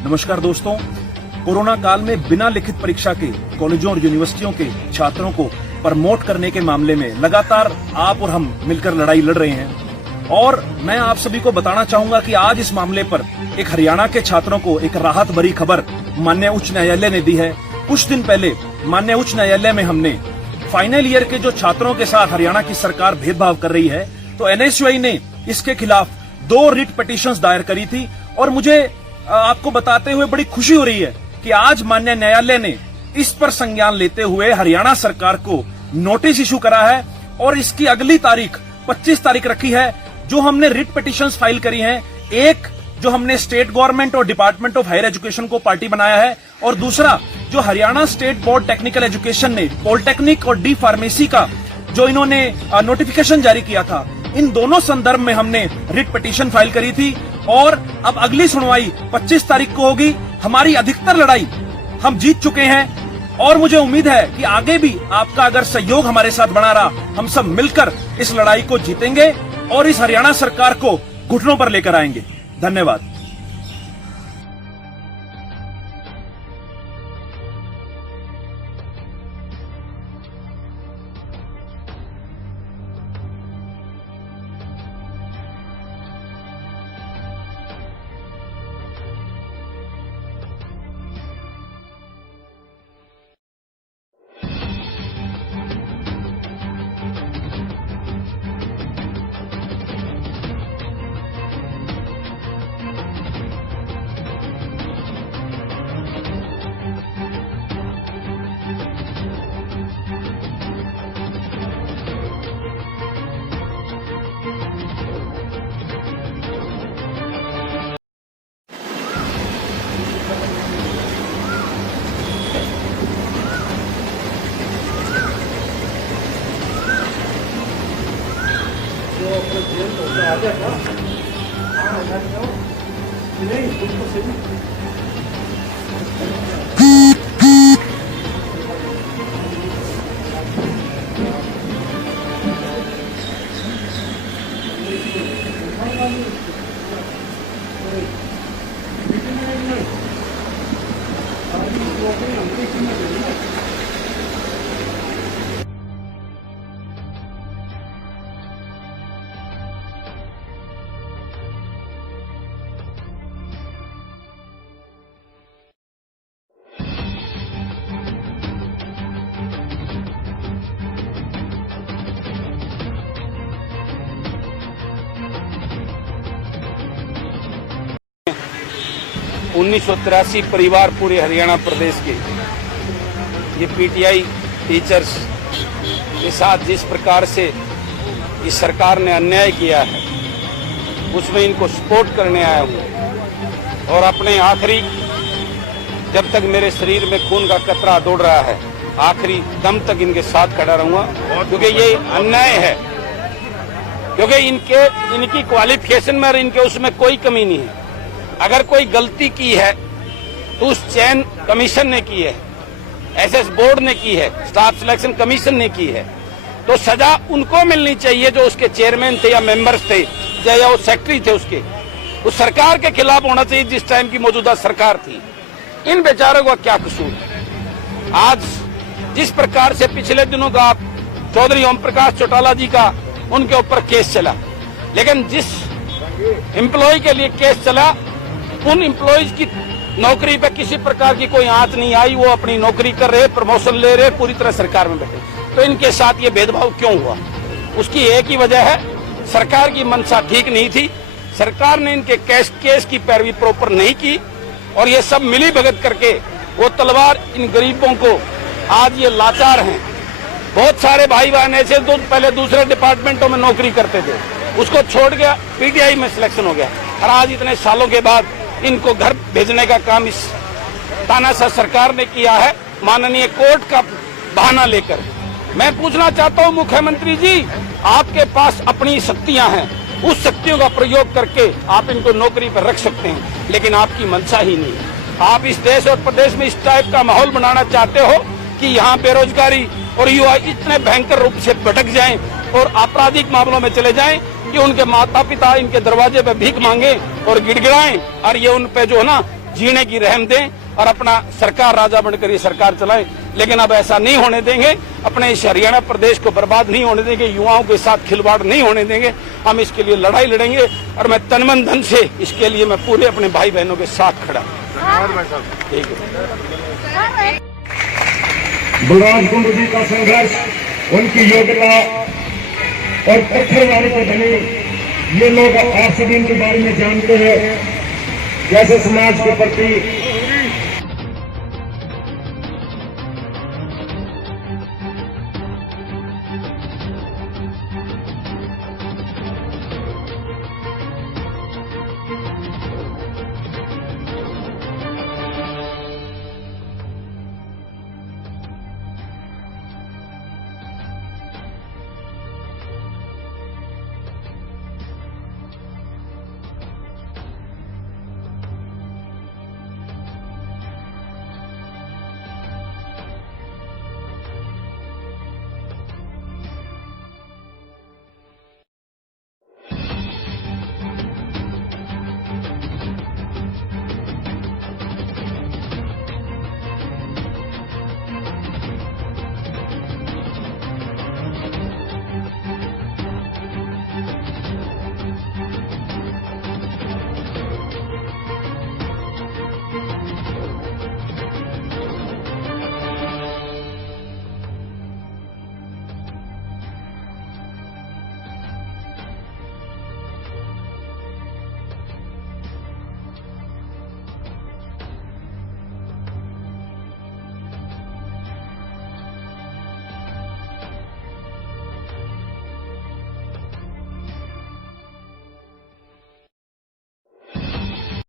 नमस्कार दोस्तों, कोरोना काल में बिना लिखित परीक्षा के कॉलेजों और यूनिवर्सिटियों के छात्रों को प्रमोट करने के मामले में लगातार आप और हम मिलकर लड़ाई लड़ रहे हैं और मैं आप सभी को बताना चाहूंगा कि आज इस मामले पर एक हरियाणा के छात्रों को एक राहत भरी खबर माननीय उच्च न्यायालय ने दी है। कुछ दिन पहले माननीय उच्च न्यायालय में हमने फाइनल ईयर के जो छात्रों के साथ हरियाणा की सरकार भेदभाव कर रही है तो एनएसयूआई ने इसके खिलाफ 2 रिट पिटीशंस दायर करी थी और मुझे आपको बताते हुए बड़ी खुशी हो रही है कि आज माननीय न्यायालय ने इस पर संज्ञान लेते हुए हरियाणा सरकार को नोटिस इशू करा है और इसकी अगली तारीख 25 तारीख रखी है। जो हमने रिट पिटीशंस फाइल करी हैं, एक जो हमने स्टेट गवर्नमेंट और डिपार्टमेंट ऑफ हायर एजुकेशन को पार्टी बनाया है और दूसरा जो Haryana state board technical education ने पॉलिटेक्निक और डी फार्मेसी का जो इन्होंने नोटिफिकेशन जारी किया था, इन दोनों संदर्भ में हमने रिट पिटीशन फाइल करी थी और अब अगली सुनवाई 25 तारीख को होगी। हमारी अधिकतर लड़ाई हम जीत चुके हैं और मुझे उम्मीद है कि आगे भी आपका अगर सहयोग हमारे साथ बना रहा, हम सब मिलकर इस लड़ाई को जीतेंगे और इस हरियाणा सरकार को घुटनों पर लेकर आएंगे। धन्यवाद। उन्नीस परिवार पूरे हरियाणा प्रदेश के ये पीटीआई टीचर्स के साथ जिस प्रकार से इस सरकार ने अन्याय किया है उसमें इनको सपोर्ट करने आया हूँ और अपने आखिरी जब तक मेरे शरीर में खून का कतरा दौड़ रहा है आखिरी दम तक इनके साथ खड़ा रहूंगा क्योंकि ये अन्याय है, क्योंकि इनकी क्वालिफिकेशन में और इनके उसमें कोई कमी नहीं है। अगर कोई गलती की है तो उस चयन कमीशन ने की है, एसएस बोर्ड ने की है, स्टाफ सिलेक्शन कमीशन ने की है, तो सजा उनको मिलनी चाहिए जो उसके चेयरमैन थे या मेंबर्स थे या वो सेक्रेटरी थे। उसके उस सरकार के खिलाफ होना चाहिए जिस टाइम की मौजूदा सरकार थी। इन बेचारों का क्या कसूर? आज जिस प्रकार से पिछले दिनों का चौधरी ओम प्रकाश चौटाला जी का उनके ऊपर केस चला, लेकिन जिस एम्प्लॉय के लिए केस चला उन एम्प्लॉयज की नौकरी पे किसी प्रकार की कोई आंच नहीं आई। वो अपनी नौकरी कर रहे, प्रमोशन ले रहे, पूरी तरह सरकार में बैठे। तो इनके साथ ये भेदभाव क्यों हुआ? उसकी एक ही वजह है, सरकार की मंशा ठीक नहीं थी। सरकार ने इनके केस की पैरवी प्रॉपर नहीं की और ये सब मिली भगत करके वो तलवार इन गरीबों को, आज ये लाचार हैं। बहुत सारे भाई बहन ऐसे पहले दूसरे डिपार्टमेंटों में नौकरी करते थे, उसको छोड़ गया, पीटीआई में सिलेक्शन हो गया और आज इतने सालों के बाद इनको घर भेजने का काम इस तानाशाह सरकार ने किया है, माननीय कोर्ट का बहाना लेकर। मैं पूछना चाहता हूं मुख्यमंत्री जी, आपके पास अपनी शक्तियां हैं, उस शक्तियों का प्रयोग करके आप इनको नौकरी पर रख सकते हैं, लेकिन आपकी मंशा ही नहीं। आप इस देश और प्रदेश में इस टाइप का माहौल बनाना चाहते हो कि यहाँ बेरोजगारी और युवा इतने भयंकर रूप से भटक जाएं और आपराधिक मामलों में चले जाएं कि उनके माता पिता इनके दरवाजे पे भीख मांगे और गिड़गिड़ाएं और ये उन पे जो है ना जीने की रहम दें और अपना सरकार राजा बनकर ये सरकार चलाएं। लेकिन अब ऐसा नहीं होने देंगे, अपने इस हरियाणा प्रदेश को बर्बाद नहीं होने देंगे, युवाओं के साथ खिलवाड़ नहीं होने देंगे। हम इसके लिए लड़ाई लड़ेंगे और मैं तन मन धन से इसके लिए मैं पूरे अपने भाई बहनों के साथ खड़ा हूं। ठीक है। बलराज कुंडू जी का संघर्ष, उनकी योग्यता और पत्थरवाले को बने, ये लोग आप सभी इनके बारे में जानते हैं। जैसे समाज के प्रति